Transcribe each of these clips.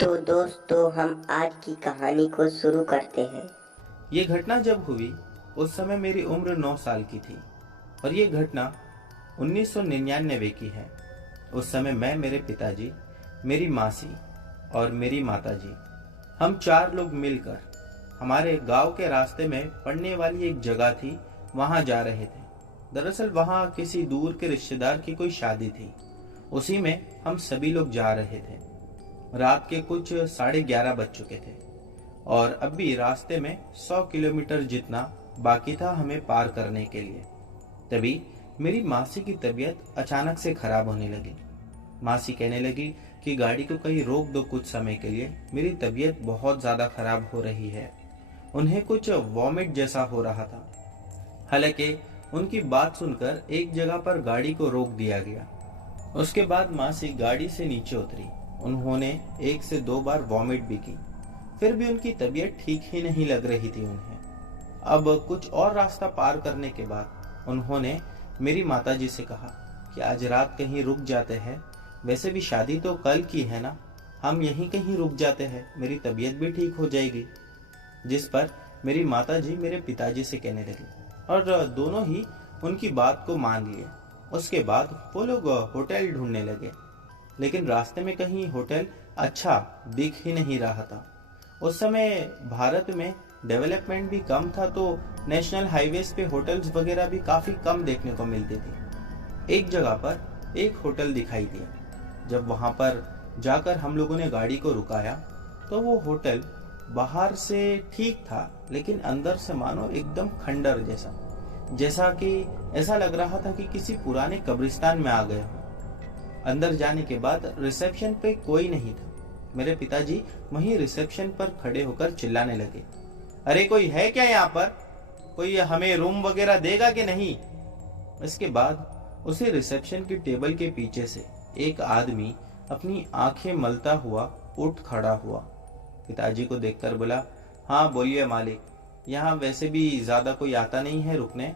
तो दोस्तों हम आज की कहानी को शुरू करते हैं। ये घटना जब हुई उस समय मेरी उम्र 9 साल की थी और ये घटना 1999 की है। उस समय मैं, मेरे पिताजी, मेरी मासी और मेरी माताजी, हम 4 लोग मिलकर हमारे गांव के रास्ते में पड़ने वाली एक जगह थी, वहां जा रहे थे। दरअसल वहां किसी दूर के रिश्तेदार की कोई शादी थी, उसी में हम सभी लोग जा रहे थे। रात के कुछ 11:30 बज चुके थे और अब भी रास्ते में 100 किलोमीटर जितना बाकी था हमें पार करने के लिए। तभी मेरी मासी की तबीयत अचानक से खराब होने लगी। मासी कहने लगी कि गाड़ी को कहीं रोक दो कुछ समय के लिए, मेरी तबीयत बहुत ज़्यादा खराब हो रही है। उन्हें कुछ वॉमिट जैसा हो रहा था। हालांकि उनकी बात सुनकर एक जगह पर गाड़ी को रोक दिया गया। उसके बाद मासी गाड़ी से नीचे उतरी। उन्होंने 1 से 2 बार वॉमिट भी की, फिर भी उनकी तबीयत ठीक ही नहीं लग रही थी उन्हें। अब कुछ और रास्ता पार करने के बाद उन्होंने मेरी माताजी से कहा कि आज रात कहीं रुक जाते हैं, वैसे भी शादी तो कल की है ना, हम यहीं कहीं रुक जाते हैं, मेरी तबीयत भी ठीक हो जाएगी। जिस पर मेरी माताजी मेरे पिताजी से कहने लगी और दोनों ही उनकी बात को मान लिए। उसके बाद वो लोग होटल ढूंढने लगे, लेकिन रास्ते में कहीं होटल अच्छा दिख ही नहीं रहा था। उस समय भारत में डेवलपमेंट भी कम था, तो नेशनल हाईवेज पे होटल्स वगैरह भी काफी कम देखने को मिलती थी। एक जगह पर एक होटल दिखाई दिया। जब वहां पर जाकर हम लोगों ने गाड़ी को रुकाया तो वो होटल बाहर से ठीक था, लेकिन अंदर से मानो एकदम खंडर जैसा, जैसा कि ऐसा लग रहा था कि किसी पुराने कब्रिस्तान में आ गए हो। अंदर जाने के बाद रिसेप्शन पे कोई नहीं था। मेरे पिताजी वहीं रिसेप्शन पर खड़े होकर चिल्लाने लगे, अरे कोई है क्या यहाँ पर? कोई हमें रूम वगैरह देगा कि नहीं? इसके बाद उसी रिसेप्शन की टेबल के पीछे से एक आदमी अपनी आंखें मलता हुआ उठ खड़ा हुआ। पिताजी को देखकर बोला, हाँ बोलिए मालिक, यहाँ वैसे भी ज्यादा कोई आता नहीं है रुकने,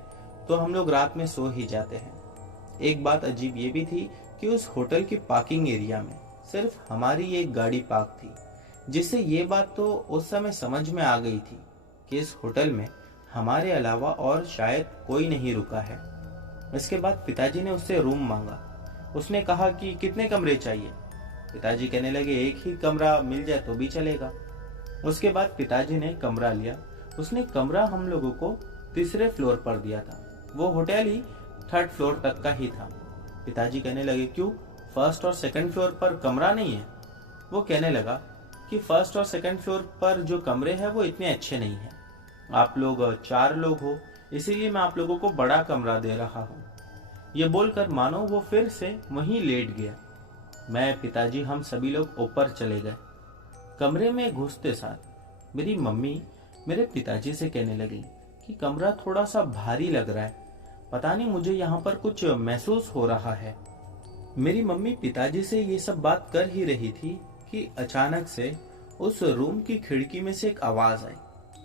तो हम लोग रात में सो ही जाते हैं। एक बात अजीब ये भी थी कि उस होटल की पार्किंग एरिया में सिर्फ हमारी एक गाड़ी पार्क थी, जिससे ये बात तो उस समय समझ में आ गई थी कि इस होटल में हमारे अलावा और शायद कोई नहीं रुका है। इसके बाद पिताजी ने उससे रूम मांगा। उसने कहा कि कितने कमरे चाहिए? पिताजी कहने लगे एक ही कमरा मिल जाए तो भी चलेगा। उसके बाद पिताजी ने कमरा लिया। उसने कमरा हम लोगों को तीसरे फ्लोर पर दिया था। वो होटल ही 3rd फ्लोर तक का ही था। पिताजी कहने लगे, क्यों, 1st और 2nd फ्लोर पर कमरा नहीं है? वो कहने लगा कि 1st और 2nd फ्लोर पर जो कमरे हैं वो इतने अच्छे नहीं हैं। आप लोग 4 लोग हो, इसीलिए मैं आप लोगों को बड़ा कमरा दे रहा हूँ। ये बोलकर मानो वो फिर से वहीं लेट गया। मैं, पिताजी, हम सभी लोग ऊपर चले गए। कमरे में घुसते साथ मेरी मम्मी मेरे पिताजी से कहने लगी कि कमरा थोड़ा सा भारी लग रहा है, पता नहीं मुझे यहाँ पर कुछ महसूस हो रहा है। मेरी मम्मी पिताजी से ये सब बात कर ही रही थी कि अचानक से उस रूम की खिड़की में से एक आवाज आई।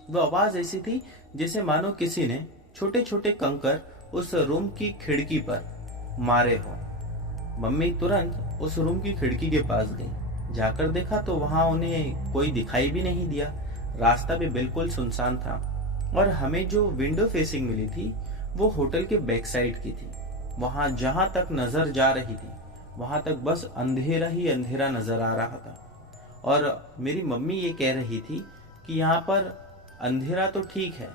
वो आवाज ऐसी थी जैसे मानो किसी ने छोटे छोटे कंकर उस रूम की खिड़की पर मारे हो। मम्मी तुरंत उस रूम की खिड़की के पास गई। जाकर देखा तो वहां उन्हें कोई दिखाई भी नहीं दिया। रास्ता भी बिल्कुल सुनसान था और हमें जो विंडो फेसिंग मिली थी वो होटल के बैक साइड की थी। वहां जहां तक नजर जा रही थी वहां तक बस अंधेरा ही अंधेरा नजर आ रहा था। और मेरी मम्मी ये कह रही थी कि यहाँ पर अंधेरा तो ठीक है,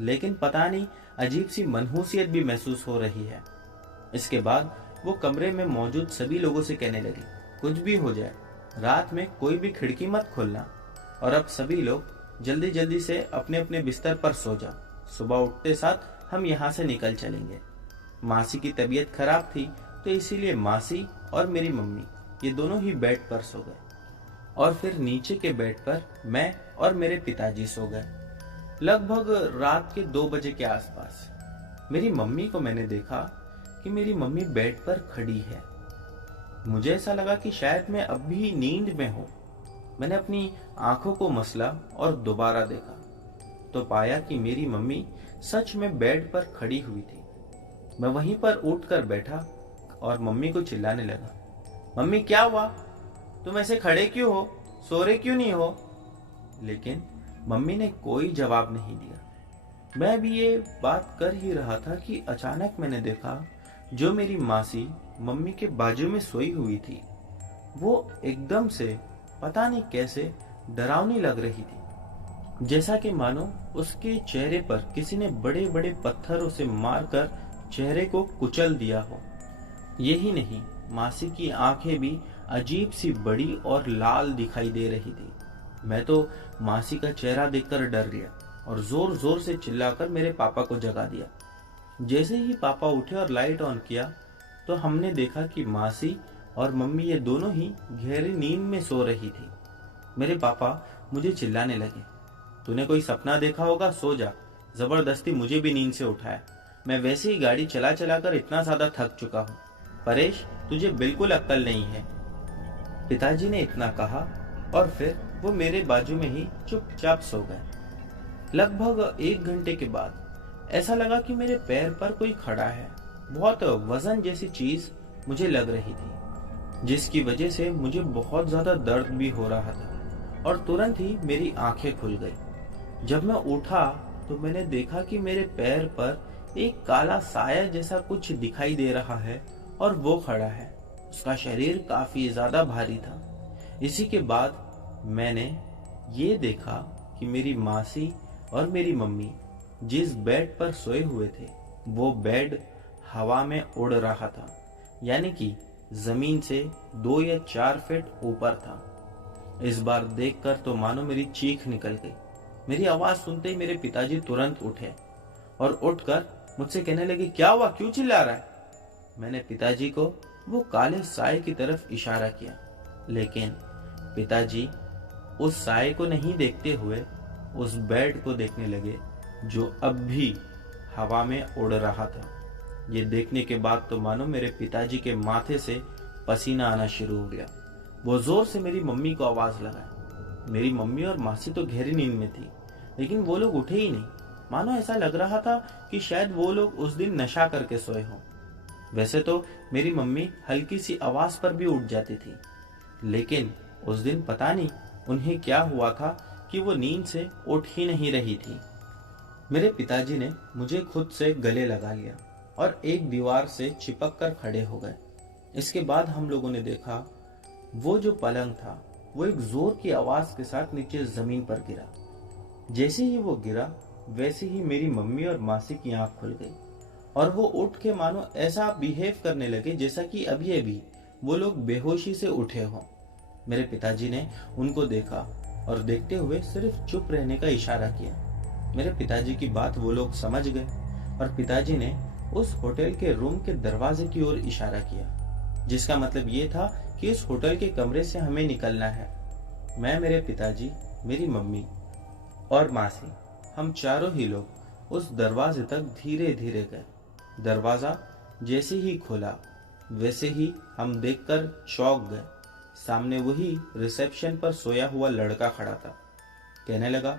लेकिन पता नहीं अजीब सी मनहूसियत भी महसूस हो रही है। इसके बाद वो कमरे में मौजूद सभी लोगों से कहने लगी, कुछ भी हो जाए रात में कोई भी खिड़की मत खोलना, और अब सभी लोग जल्दी जल्दी से अपने अपने बिस्तर पर सो जाओ। सुबह उठते साथ हम यहाँ से निकल चलेंगे। मासी की तबीयत खराब थी, तो इसीलिए मासी और मेरी मम्मी ये दोनों ही बेड पर सो गए और फिर नीचे के बेड पर मैं और मेरे पिताजी सो गए। लगभग रात के 2 बजे के आसपास मेरी मम्मी को मैंने देखा कि मेरी मम्मी बेड पर खड़ी है। मुझे ऐसा लगा कि शायद मैं अब भी नींद में हूँ। मैंने अपनी आंखों को मसला और दोबारा देखा तो पाया कि मेरी मम्मी सच में बेड पर खड़ी हुई थी। मैं वहीं पर उठकर बैठा और मम्मी को चिल्लाने लगा, मम्मी क्या हुआ, तुम ऐसे खड़े क्यों हो? सो रहे क्यों नहीं हो? लेकिन मम्मी ने कोई जवाब नहीं दिया। मैं भी ये बात कर ही रहा था कि अचानक मैंने देखा जो मेरी मासी मम्मी के बाजू में सोई हुई थी वो एकदम से पता नहीं कैसे डरावनी लग रही थी, जैसा कि मानो उसके चेहरे पर किसी ने बड़े बड़े पत्थरों से मारकर चेहरे को कुचल दिया हो। यही नहीं, मासी की आंखें भी अजीब सी बड़ी और लाल दिखाई दे रही थी। मैं तो मासी का चेहरा देखकर डर गया और जोर जोर से चिल्लाकर मेरे पापा को जगा दिया। जैसे ही पापा उठे और लाइट ऑन किया तो हमने देखा कि मासी और मम्मी ये दोनों ही गहरी नींद में सो रही थी। मेरे पापा मुझे चिल्लाने लगे, तूने कोई सपना देखा होगा, सो जा। जबरदस्ती मुझे भी नींद से उठाया। मैं वैसे ही गाड़ी चला चला कर इतना ज्यादा थक चुका हूँ। परेश, तुझे बिल्कुल अक्ल नहीं है। पिताजी ने इतना कहा और फिर वो मेरे बाजू में ही चुपचाप सो गए। लगभग 1 घंटे के बाद ऐसा लगा कि मेरे पैर पर कोई खड़ा है। बहुत वजन जैसी चीज मुझे लग रही थी, जिसकी वजह से मुझे बहुत ज्यादा दर्द भी हो रहा था और तुरंत ही मेरी आंखें खुल गई। जब मैं उठा तो मैंने देखा कि मेरे पैर पर एक काला साया जैसा कुछ दिखाई दे रहा है और वो खड़ा है। उसका शरीर काफी ज्यादा भारी था। इसी के बाद मैंने ये देखा कि मेरी मासी और मेरी मम्मी जिस बेड पर सोए हुए थे वो बेड हवा में उड़ रहा था, यानी कि जमीन से 2 या 4 फीट ऊपर था। इस बार देखकर तो मानो मेरी चीख निकल गई। मेरी आवाज सुनते ही मेरे पिताजी तुरंत उठे और उठकर मुझसे कहने लगे, क्या हुआ, क्यों चिल्ला रहा है? मैंने पिताजी को वो काले साए की तरफ इशारा किया, लेकिन पिताजी उस साए को नहीं देखते हुए उस बेड को देखने लगे जो अब भी हवा में उड़ रहा था। ये देखने के बाद तो मानो मेरे पिताजी के माथे से पसीना आना शुरू हो गया। वो जोर से मेरी मम्मी को आवाज लगाए। मेरी मम्मी और मासी तो गहरी नींद में थी, लेकिन वो लोग उठे ही नहीं। मानो ऐसा लग रहा था कि शायद वो लोग उस दिन नशा करके सोए हों। वैसे तो मेरी मम्मी हल्की सी आवाज पर भी उठ जाती थी, लेकिन उस दिन पता नहीं उन्हें क्या हुआ था कि वो नींद से उठ ही नहीं रही थी। मेरे पिताजी ने मुझे खुद से गले लगा लिया और एक दीवार से चिपक कर खड़े हो गए। इसके बाद हम लोगों ने देखा वो जो पलंग था वो एक जोर की आवाज के साथ नीचे जमीन पर गिरा। जैसे ही वो गिरा वैसे ही मेरी मम्मी और मासी की आंख खुल गई और वो उठ के मानो ऐसा बिहेव करने लगे जैसा कि अभी अभी वो लोग बेहोशी से उठे हों। मेरे पिताजी ने उनको देखा और देखते हुए सिर्फ चुप रहने का इशारा किया। मेरे पिताजी की बात वो लोग समझ गए और पिताजी ने उस होटल के रूम के दरवाजे की ओर इशारा किया, जिसका मतलब ये था कि इस होटल के कमरे से हमें निकलना है। मैं, मेरे पिताजी, मेरी मम्मी और मासी, हम चारों ही लोग उस दरवाजे तक धीरे धीरे गए। दरवाजा जैसे ही खोला वैसे ही हम देखकर चौंक गए। सामने वही रिसेप्शन पर सोया हुआ लड़का खड़ा था। कहने लगा,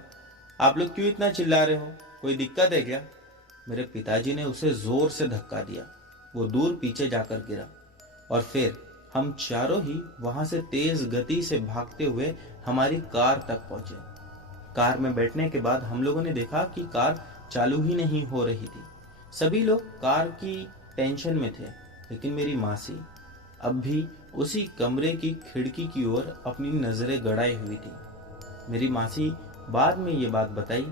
आप लोग क्यों इतना चिल्ला रहे हो, कोई दिक्कत है क्या? मेरे पिताजी ने उसे जोर से धक्का दिया। वो दूर पीछे जाकर गिरा और फिर हम चारों ही वहां से तेज गति से भागते हुए हमारी कार तक पहुंचे। कार में बैठने के बाद हम लोगों ने देखा कि कार चालू ही नहीं हो रही थी। सभी लोग कार की टेंशन में थे, लेकिन मेरी मासी अब भी उसी कमरे की खिड़की की ओर अपनी नजरें गड़ाई हुई थी। मेरी मासी बाद में ये बात बताई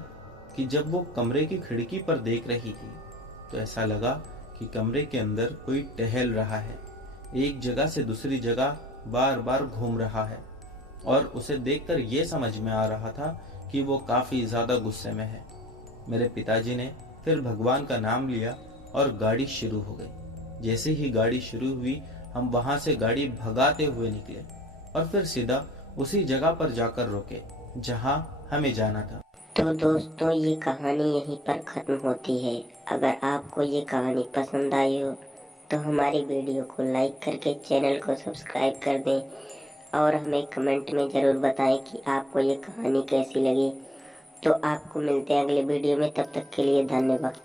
कि जब वो कमरे की खिड़की पर देख रही थी तो ऐसा लगा कि कमरे के अंदर कोई टहल रहा है, एक जगह से दूसरी जगह बार बार घूम रहा है और उसे देखकर ये समझ में आ रहा था कि वो काफी ज्यादा गुस्से में है। मेरे पिताजी ने फिर भगवान का नाम लिया और गाड़ी शुरू हो गई। जैसे ही गाड़ी शुरू हुई हम वहां से गाड़ी भगाते हुए निकले और फिर सीधा उसी जगह पर जाकर रुके जहां हमें जाना था। तो दोस्तों, ये कहानी यहीं पर खत्म होती है। अगर आपको ये कहानी पसंद आई हो तो हमारी वीडियो को लाइक करके चैनल को सब्सक्राइब कर दें और हमें कमेंट में ज़रूर बताएं कि आपको ये कहानी कैसी लगी। तो आपको मिलते हैं अगले वीडियो में, तब तक के लिए धन्यवाद।